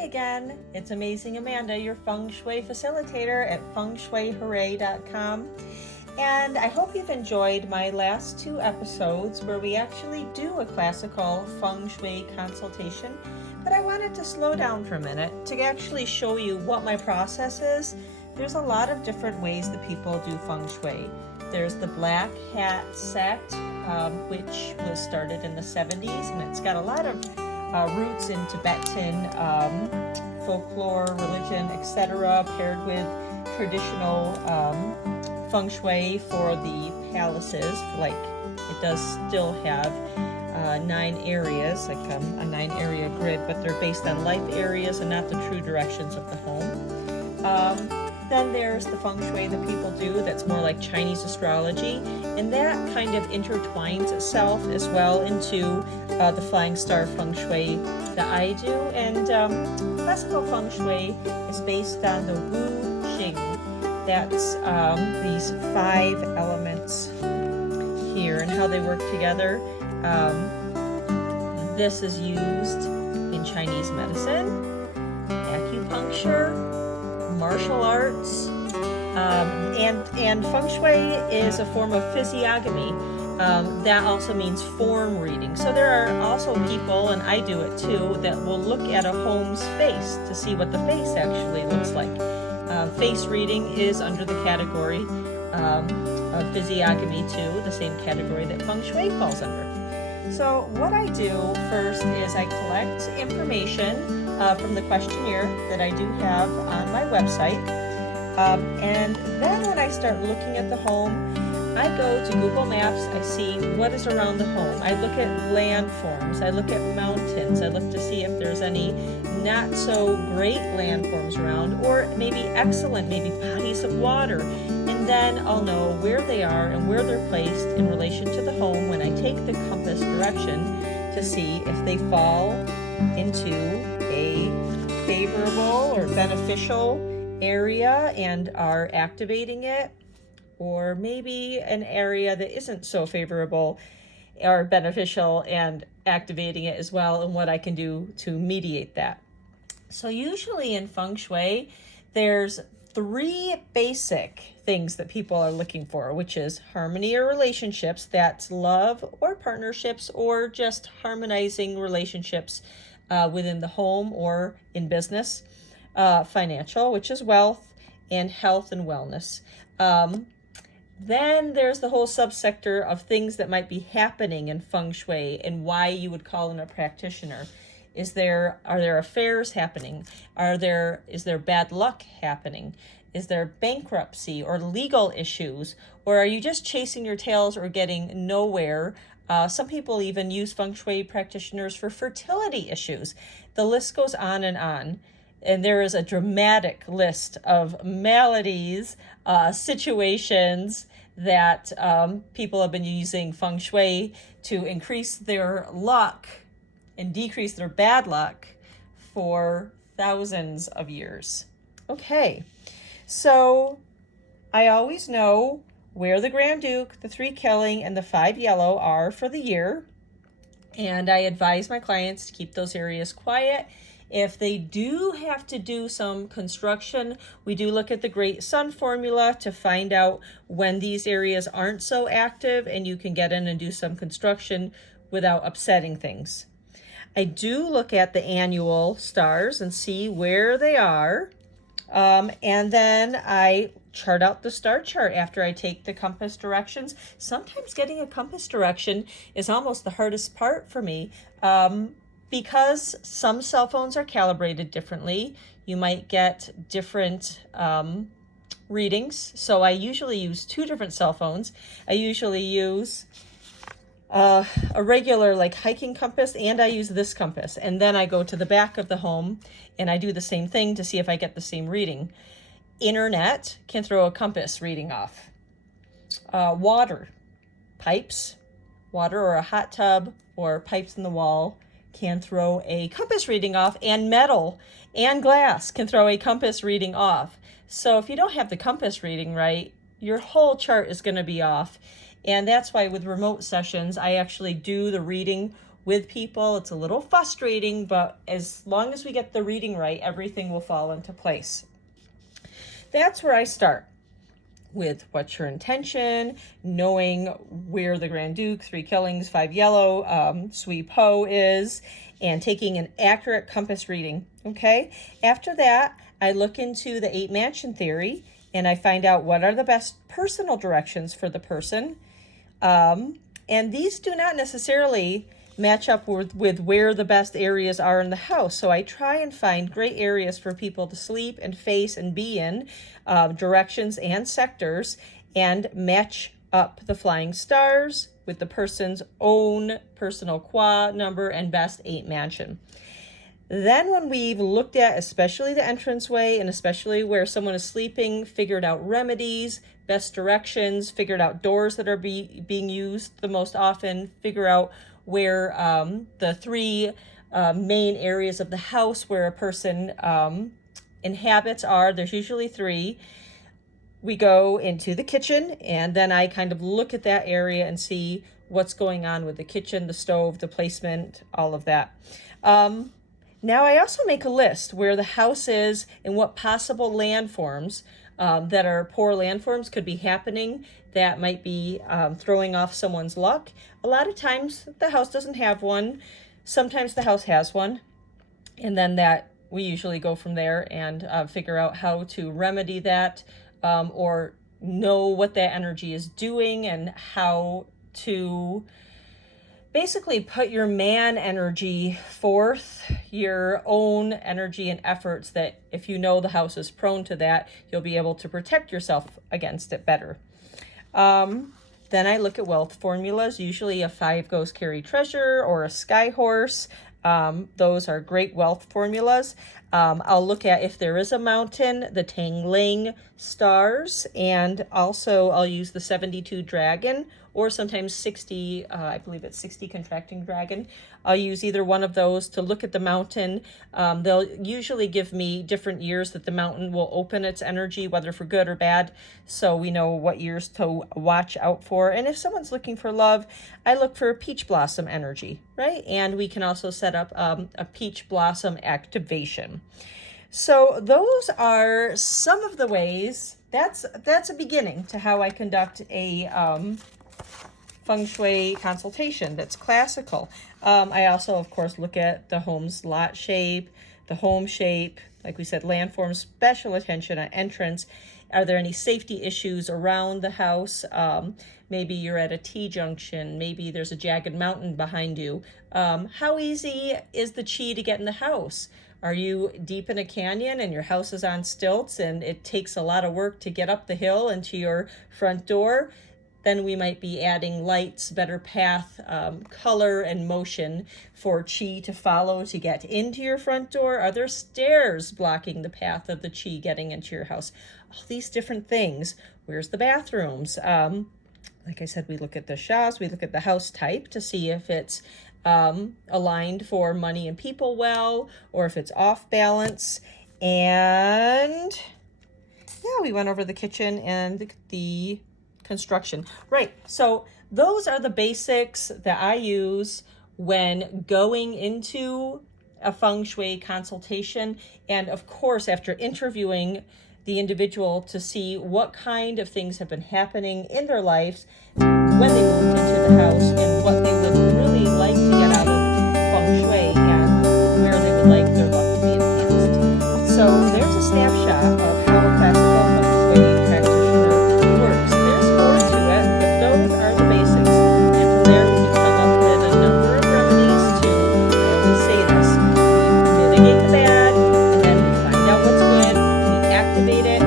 again. It's Amazing Amanda, your Feng Shui facilitator at fengshuihooray.com. And I hope you've enjoyed my last 2 episodes where we actually do a classical Feng Shui consultation. But I wanted to slow down for a minute to actually show you what my process is. There's a lot of different ways that people do Feng Shui. There's the Black Hat sect, which was started in the 70s, and it's got a lot of roots in Tibetan folklore, religion, etc., paired with traditional Feng Shui for the palaces. Like, it does still have 9 areas, like a 9-area grid, but they're based on life areas and not the true directions of the home. Then there's the Feng Shui that people do that's more like Chinese astrology, and that kind of intertwines itself as well into the Flying Star Feng Shui that I do. And classical Feng Shui is based on the Wu Jing. That's these 5 elements here and how they work together. This is used in Chinese medicine, acupuncture, martial arts, and Feng Shui is a form of physiognomy. That also means form reading. So there are also people, and I do it too, that will look at a home's face to see what the face actually looks like. Face reading is under the category of physiognomy too, the same category that Feng Shui falls under. So what I do first is I collect information from the questionnaire that I do have on my website. And then when I start looking at the home, I go to Google Maps, I see what is around the home. I look at landforms, I look at mountains, I look to see if there's any not so great landforms around, or maybe excellent, maybe bodies of water. And then I'll know where they are and where they're placed in relation to the home when I take the compass direction to see if they fall into a favorable or beneficial area and are activating it, or maybe an area that isn't so favorable or beneficial and activating it as well, and what I can do to mediate that. So usually in Feng Shui, there's 3 basic things that people are looking for, which is harmony or relationships, that's love or partnerships, or just harmonizing relationships within the home or in business, financial, which is wealth, and health and wellness. Then there's the whole subsector of things that might be happening in Feng Shui and why you would call in a practitioner. Are there affairs happening? Is there bad luck happening? Is there bankruptcy or legal issues? Or are you just chasing your tails or getting nowhere? Some people even use Feng Shui practitioners for fertility issues. The list goes on. And there is a dramatic list of maladies, situations that people have been using Feng Shui to increase their luck and decrease their bad luck for thousands of years. Okay, so I always know where the Grand Duke, the 3 killing, and the 5 yellow are for the year. And I advise my clients to keep those areas quiet. If they do have to do some construction, we do look at the Great Sun formula to find out when these areas aren't so active and you can get in and do some construction without upsetting things. I do look at the annual stars and see where they are. And then I chart out the star chart after I take the compass directions. Sometimes getting a compass direction is almost the hardest part for me. Because some cell phones are calibrated differently, you might get different readings. So I usually use 2 different cell phones. I usually use a regular like hiking compass, and I use this compass. And then I go to the back of the home and I do the same thing to see if I get the same reading. Internet can throw a compass reading off. Water, pipes, water or a hot tub or pipes in the wall can throw a compass reading off, and metal and glass can throw a compass reading off. So if you don't have the compass reading right, your whole chart is going to be off. And that's why with remote sessions, I actually do the reading with people. It's a little frustrating, but as long as we get the reading right, everything will fall into place. That's where I start with what's your intention, knowing where the Grand Duke, 3 killings, 5 yellow, sweep ho is, and taking an accurate compass reading, okay? After that, I look into the 8 mansion theory, and I find out what are the best personal directions for the person. And these do not necessarily match up with where the best areas are in the house. So I try and find great areas for people to sleep and face and be in, directions and sectors, and match up the flying stars with the person's own personal qua number and best 8 mansion. Then when we've looked at especially the entranceway and especially where someone is sleeping, figured out remedies, best directions, figured out doors that are being used the most often, figure out where the 3 main areas of the house where a person inhabits are. There's usually 3. We go into the kitchen, and then I kind of look at that area and see what's going on with the kitchen, the stove, the placement, all of that. Now I also make a list where the house is and what possible landforms that are poor landforms could be happening that might be throwing off someone's luck. A lot of times the house doesn't have one. Sometimes the house has one. And then that we usually go from there and figure out how to remedy that or know what that energy is doing and how to basically put your man energy forth, your own energy and efforts, that if you know the house is prone to that, you'll be able to protect yourself against it better. Then I look at wealth formulas, usually a 5 ghost carry treasure or a sky horse. Those are great wealth formulas. I'll look at if there is a mountain, the Tangling stars, and also I'll use the 72 dragon, or sometimes 60, I believe it's 60 contracting dragon. I'll use either one of those to look at the mountain. They'll usually give me different years that the mountain will open its energy, whether for good or bad, so we know what years to watch out for. And if someone's looking for love, I look for peach blossom energy, right? And we can also set up a peach blossom activation. So those are some of the ways. That's a beginning to how I conduct a Feng Shui consultation that's classical. I also, of course, look at the home's lot shape, the home shape, like we said, landform, special attention on entrance. Are there any safety issues around the house? Maybe you're at a T-junction. Maybe there's a jagged mountain behind you. How easy is the chi to get in the house? Are you deep in a canyon and your house is on stilts and it takes a lot of work to get up the hill and to your front door? Then we might be adding lights, better path, color, and motion for chi to follow to get into your front door. Are there stairs blocking the path of the chi getting into your house? All these different things. Where's the bathrooms? Like I said, we look at the shas, we look at the house type to see if it's aligned for money and people well, or if it's off balance. And yeah, we went over the kitchen and the construction. Right, so those are the basics that I use when going into a Feng Shui consultation. And of course, after interviewing the individual to see what kind of things have been happening in their lives when they moved into the house and what they would really like to get out of Feng Shui and where they would like their luck to be enhanced. So there's a snapshot of how a classical Feng Shui practitioner works. There's more to it, but those are the basics. And from there we can come up with a number of remedies to, I always say this, we mitigate the bad, and then we find out what's good, we activate it,